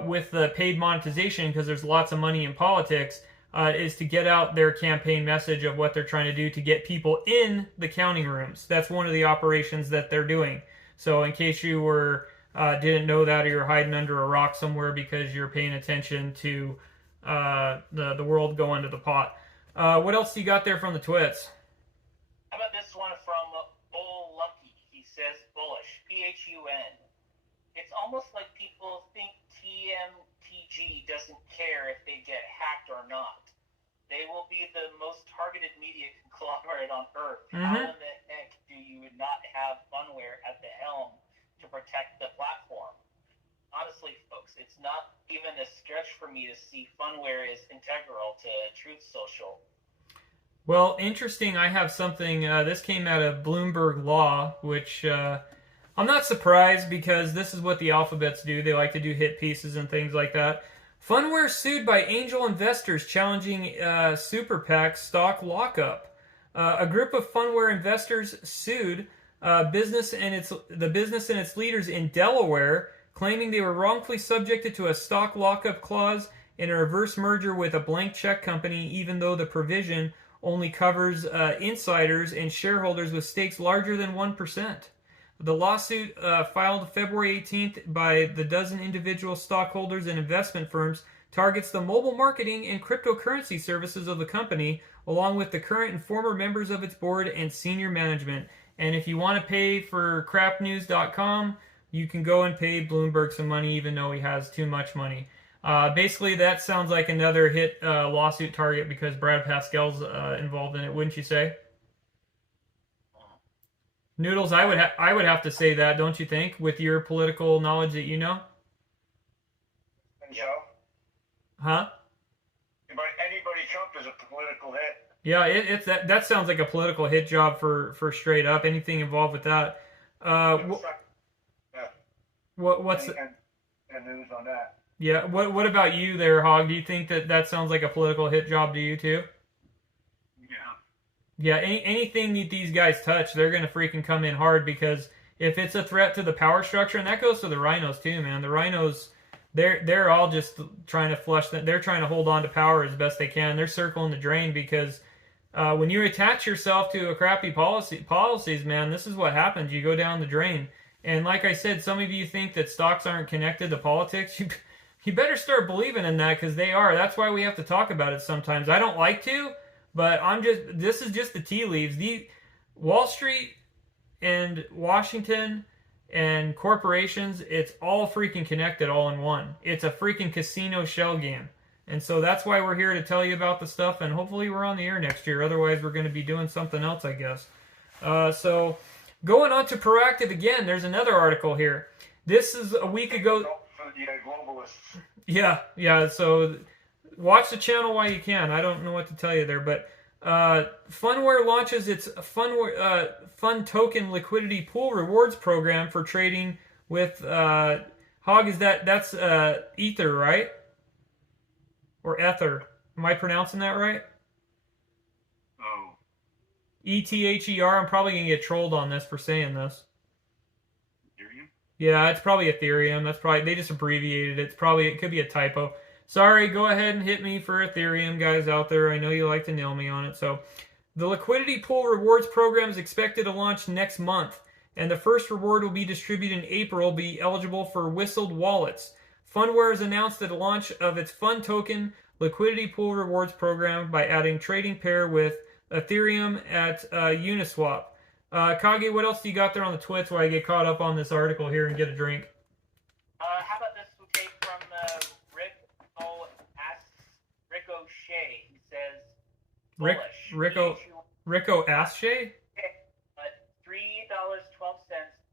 with the paid monetization, because there's lots of money in politics, is to get out their campaign message of what they're trying to do to get people in the counting rooms. That's one of the operations that they're doing. So in case you didn't know that, or you're hiding under a rock somewhere because you're paying attention to the world going to the pot. What else do you got there from the twits? How about this one from Bull Lucky? He says bullish. PHUN. It's almost like people think TMTG doesn't care if they get hacked or not. They will be the most targeted media conglomerate on Earth. How in the heck do you not have Funware at the helm to protect the platform? Honestly, folks, it's not even a stretch for me to see Funware is integral to Truth Social. Well, interesting. I have something. This came out of Bloomberg Law, which I'm not surprised, because this is what the alphabets do. They like to do hit pieces and things like that. Funware sued by angel investors challenging Super PAC stock lockup. A group of Funware investors sued the business and its leaders in Delaware, claiming they were wrongfully subjected to a stock lockup clause in a reverse merger with a blank check company, even though the provision only covers insiders and shareholders with stakes larger than 1%. The lawsuit, filed February 18th by the dozen individual stockholders and investment firms, targets the mobile marketing and cryptocurrency services of the company, along with the current and former members of its board and senior management. And if you want to pay for crapnews.com, you can go and pay Bloomberg some money, even though he has too much money. Basically, that sounds like another hit lawsuit target, because Brad Pascal's involved in it, wouldn't you say? Noodles, I would have to say that, don't you think, with your political knowledge that you know? And so? Huh? Anybody Trump is a political hit. Yeah, it's that sounds like a political hit job for straight up. Anything involved with that. What's the news on that? Yeah, what about you there, Hog? Do you think that sounds like a political hit job to you too? Yeah, anything that these guys touch, they're going to freaking come in hard, because if it's a threat to the power structure, and that goes to the rhinos too, man. The rhinos, they're all just trying to flush that. They're trying to hold on to power as best they can. They're circling the drain because When you attach yourself to a crappy policies, man, this is what happens. You go down the drain. And like I said, some of you think that stocks aren't connected to politics. You better start believing in that, because they are. That's why we have to talk about it sometimes. I don't like to, but this is just the tea leaves. The Wall Street and Washington and corporations, it's all freaking connected all in one. It's a freaking casino shell game. And so that's why we're here to tell you about the stuff, and hopefully we're on the air next year. Otherwise, we're going to be doing something else, I guess. So going on to Proactive again, there's another article here. This is a week ago. Globalists. Yeah. So watch the channel while you can. I don't know what to tell you there, but Funware launches its Fun Token Liquidity Pool Rewards program for trading with Hog. That's Ether, right? Or Ether. Am I pronouncing that right? Oh. ETHER. I'm probably gonna get trolled on this for saying this. Ethereum? Yeah, it's probably Ethereum. That's probably, they just abbreviated it. It could be a typo. Sorry, go ahead and hit me for Ethereum, guys out there. I know you like to nail me on it. So, the Liquidity Pool Rewards program is expected to launch next month, and the first reward will be distributed in April, be eligible for whistled wallets. Funware has announced the launch of its Fun Token Liquidity Pool Rewards program by adding trading pair with Ethereum at Uniswap. Kage, what else do you got there on the twits while I get caught up on this article here and get a drink? How about this we take from Ricochet? He says, bullish. Rico Ashe? $3.12,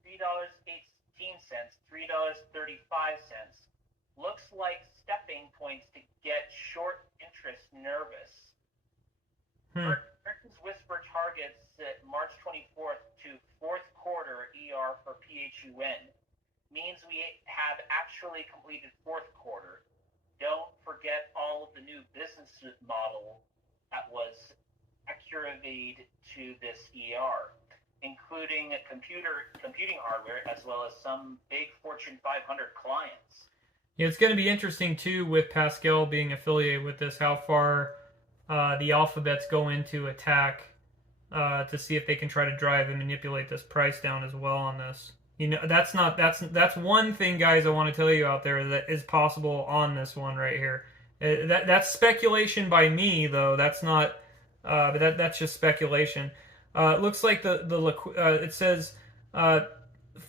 $3.18, $3.35. Looks like stepping points to get short interest nervous. Merton's Whisper targets March 24th to fourth quarter ER for PHUN. Means we have actually completed fourth quarter. Don't forget all of the new business model that was accurated to this ER, including computing hardware as well as some big Fortune 500 clients. Yeah, it's going to be interesting, too, with Pascal being affiliated with this, how far the alphabets go into attack to see if they can try to drive and manipulate this price down as well on this. You know, that's one thing, guys, I want to tell you out there that is possible on this one right here. That's speculation by me, though. That's not, but that's just speculation. It looks like it says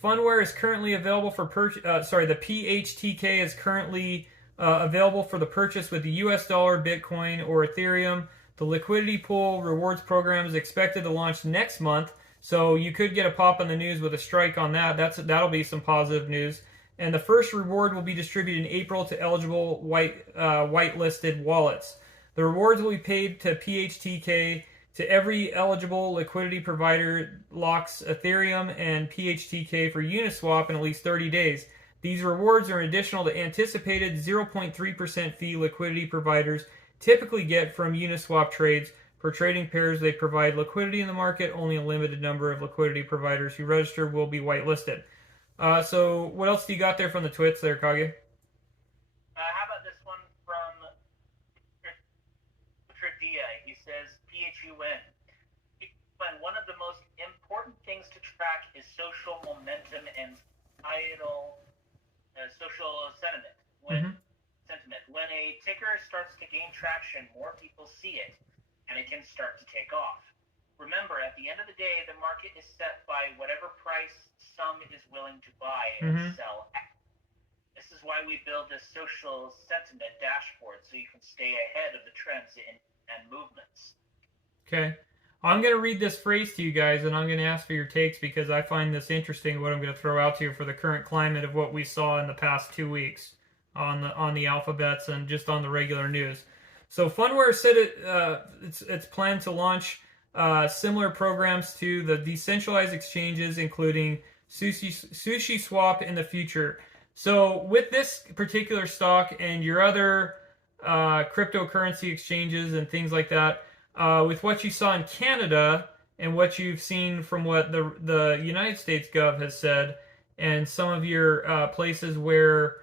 Funware is currently available for purchase. The PHTK is currently available for the purchase with the US dollar, Bitcoin, or Ethereum. The Liquidity Pool Rewards Program is expected to launch next month, so you could get a pop in the news with a strike on that. That'll be some positive news. And the first reward will be distributed in April to eligible whitelisted wallets. The rewards will be paid to PHTK. To every eligible liquidity provider locks Ethereum and PHTK for Uniswap in at least 30 days. These rewards are additional to anticipated 0.3% fee liquidity providers typically get from Uniswap trades. For trading pairs, they provide liquidity in the market. Only a limited number of liquidity providers who register will be whitelisted. So what else do you got there from the twits there, Kage? How about this one from Tradia? He says, PHUN. One of the most important things to track is social momentum and social sentiment. When a ticker starts to gain traction, more people see it, and it can start to take off. Remember, at the end of the day, the market is set by whatever price some is willing to buy and sell at. This is why we build this social sentiment dashboard, so you can stay ahead of the trends and movements. Okay. I'm going to read this phrase to you guys, and I'm going to ask for your takes because I find this interesting, what I'm going to throw out to you for the current climate of what we saw in the past 2 weeks on the alphabets and just on the regular news. So Funware said it's planned to launch similar programs to the decentralized exchanges, including SushiSwap in the future. So with this particular stock and your other cryptocurrency exchanges and things like that, with what you saw in Canada and what you've seen from what the United States Gov has said, and some of your places where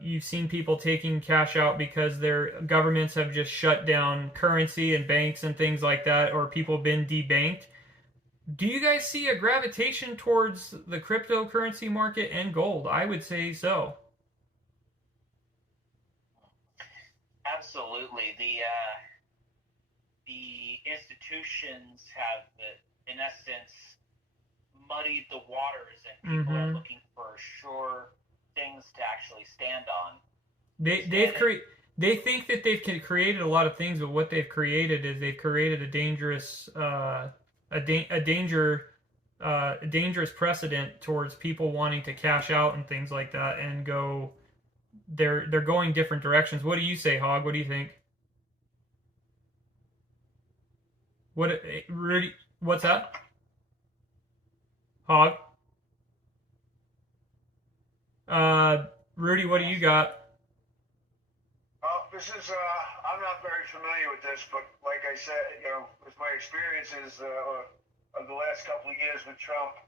You've seen people taking cash out because their governments have just shut down currency and banks and things like that, or people have been debanked. Do you guys see a gravitation towards the cryptocurrency market and gold? I would say so. Absolutely. The institutions have, in essence, muddied the waters, and people are looking for sure things to actually stand on. They think that they've created a lot of things, but what they've created is they've created a dangerous dangerous precedent towards people wanting to cash out and things like that and go. They're going different directions. What do you say, Hog? What do you think? What, Rudy? What's that? Hog? Rudy, what do you got? This is, I'm not very familiar with this, but like I said, with my experiences of the last couple of years with Trump,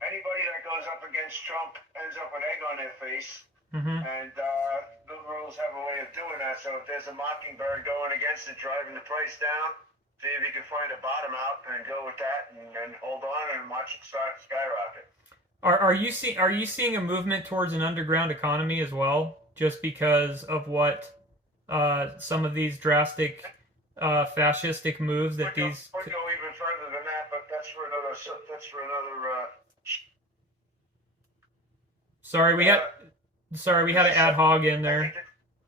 anybody that goes up against Trump ends up with egg on their face. And the rules have a way of doing that. So if there's a mockingbird going against it, driving the price down, see if you can find a bottom out and go with that, and hold on and watch it start skyrocket. Are you seeing a movement towards an underground economy as well, just because of what some of these drastic fascistic moves that these would go even further than that, but that's for another. Sorry, we had to add Hog in there.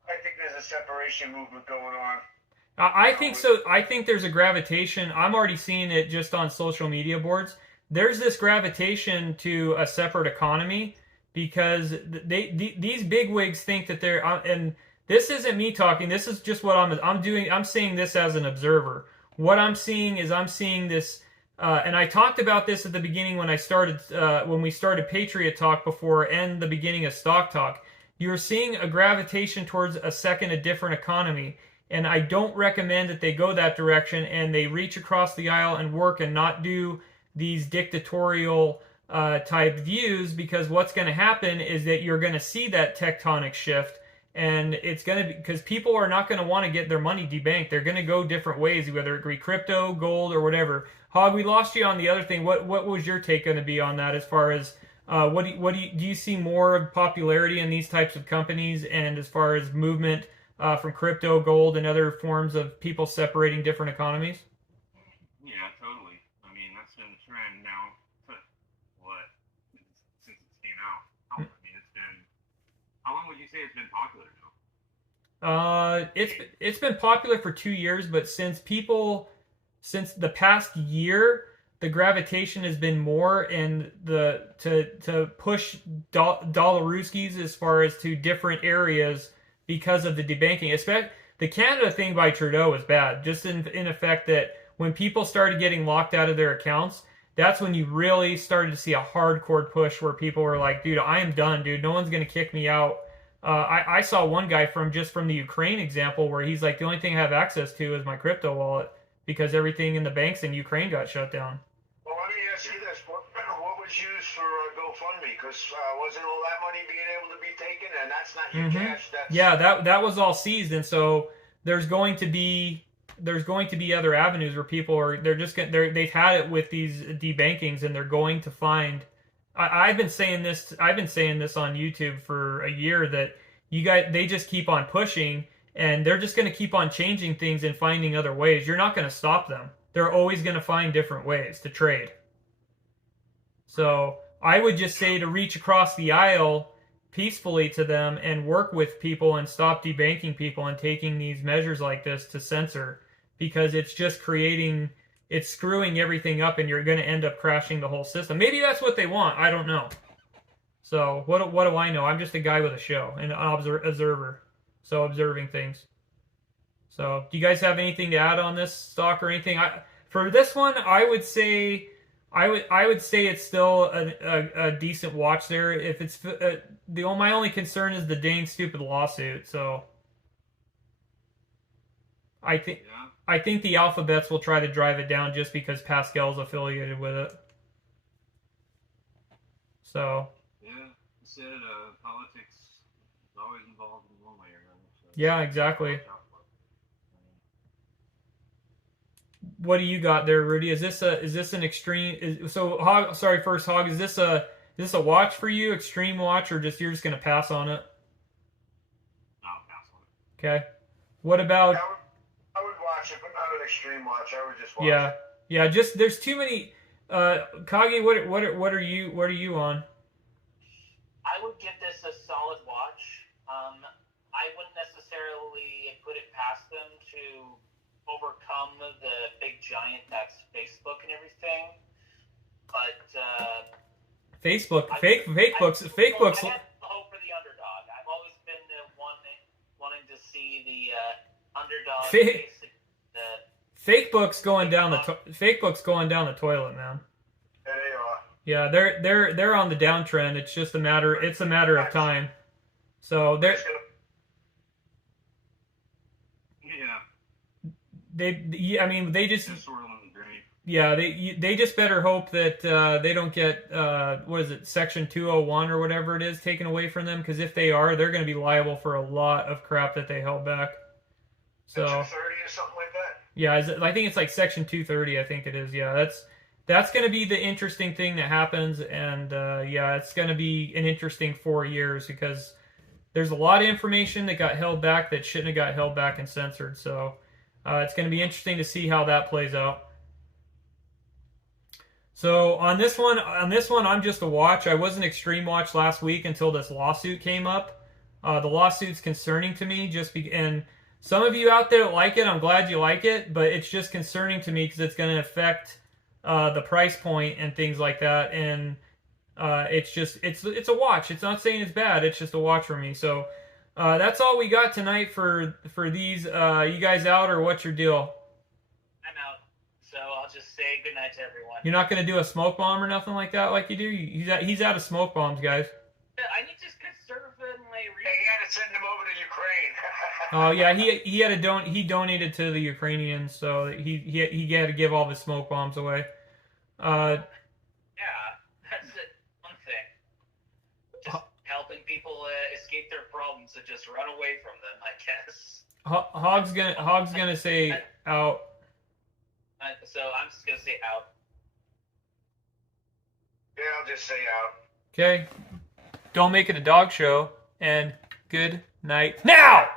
I think there's a separation movement going on. I think so. I think there's a gravitation. I'm already seeing it just on social media boards. There's this gravitation to a separate economy because these bigwigs think that they're, and this isn't me talking. This is just what I'm doing. I'm saying this as an observer. What I'm seeing is I'm seeing this, and I talked about this at the beginning when we started Patriot Talk before and the beginning of Stock Talk. You're seeing a gravitation towards a different economy. And I don't recommend that they go that direction and they reach across the aisle and work and not do these dictatorial type views, because what's going to happen is that you're going to see that tectonic shift, and it's going to be because people are not going to want to get their money debanked. They're going to go different ways, whether it be crypto, gold, or whatever. Hog, we lost you on the other thing. What was your take going to be on that? As far as do you see more popularity in these types of companies, and as far as movement from crypto, gold, and other forms of people separating different economies? Yeah, totally. I mean, that's been the trend now. Since it came out? I mean, it's been. How long would you say it's been popular now? It's been popular for 2 years, but since the past year, the gravitation has been more in to push Dollaruskis as far as to different areas because of the debanking. Especially the Canada thing by Trudeau was bad. Just in effect that when people started getting locked out of their accounts, that's when you really started to see a hardcore push where people were like, dude, I am done, dude. No one's going to kick me out. I saw one guy from the Ukraine example where he's like, the only thing I have access to is my crypto wallet because everything in the banks in Ukraine got shut down. Well, let me ask you this. What was used for GoFundMe? Because wasn't all that money being able to be taken? And that's not your cash. Yeah, that was all seized. And so there's going to be other avenues where people are, they've had it with these debankings, and they're going to find. I've been saying this on YouTube for a year that they just keep on pushing, and they're just going to keep on changing things and finding other ways. You're not going to stop them. They're always going to find different ways to trade. So I would just say to reach across the aisle peacefully to them and work with people and stop debanking people and taking these measures like this to censor, because it's just it's screwing everything up, and you're going to end up crashing the whole system. Maybe that's what they want. I don't know. So what do I know? I'm just a guy with a show and an observer. So observing things. So do you guys have anything to add on this stock or anything? For this one, I would say it's still a decent watch there. If it's my only concern is the dang stupid lawsuit. So I think the alphabets will try to drive it down just because Pascal's affiliated with it. So yeah, you said politics always involved in one way or another. So Yeah, exactly. watch out for it. What do you got there, Rudy? Is this an extreme? So Hog, sorry, first Hog, is this a watch for you, extreme watch, or just you're just gonna pass on it? I'll pass on it. Okay. What about? I would watch it, but not an extreme watch. I would just watch Yeah, it. yeah. Just there's too many. Kage, what are you on? I would give this a solid watch. I wouldn't necessarily put it past them to overcome the big giant that's Facebook and everything. But Facebook, I Facebook's. had hope for the underdog. I've always been wanting to see the underdog. Facebook's going down Facebook's going down the toilet, man. Yeah, they are. Yeah, they're on the downtrend. It's just a matter of time. So they're Yeah. I mean, they just It's sort of on the drain. yeah, they just better hope that they don't get what is it, Section 201 or whatever it is taken away from them, because if they are, they're going to be liable for a lot of crap that they held back. So Section 30 or something like that. yeah, I think it's like Section 230. I think it is. Yeah, that's going to be the interesting thing that happens, and yeah, it's going to be an interesting 4 years because there's a lot of information that got held back that shouldn't have got held back and censored. So it's going to be interesting to see how that plays out. So on this one, I'm just a watch. I was an extreme watch last week until this lawsuit came up. The lawsuit's concerning to me, and some of you out there like it. I'm glad you like it, but it's just concerning to me because it's going to affect the price point and things like that. And it's a watch. It's not saying it's bad. It's just a watch for me. So that's all we got tonight for these. You guys out, or what's your deal? I'm out. So I'll just say good night to everyone. You're not going to do a smoke bomb or nothing like that like you do? He's out of smoke bombs, guys. I need to conserve my Hey, he had to send them over to Ukraine. Oh yeah, he had he donated to the Ukrainians, so he had to give all of his smoke bombs away. Yeah, that's it. One thing. Just helping people escape their problems and just run away from them, I guess. Hog's gonna say out. So I'm just gonna say out. Yeah, I'll just say out. Okay. Don't make it a dog show, and good night now!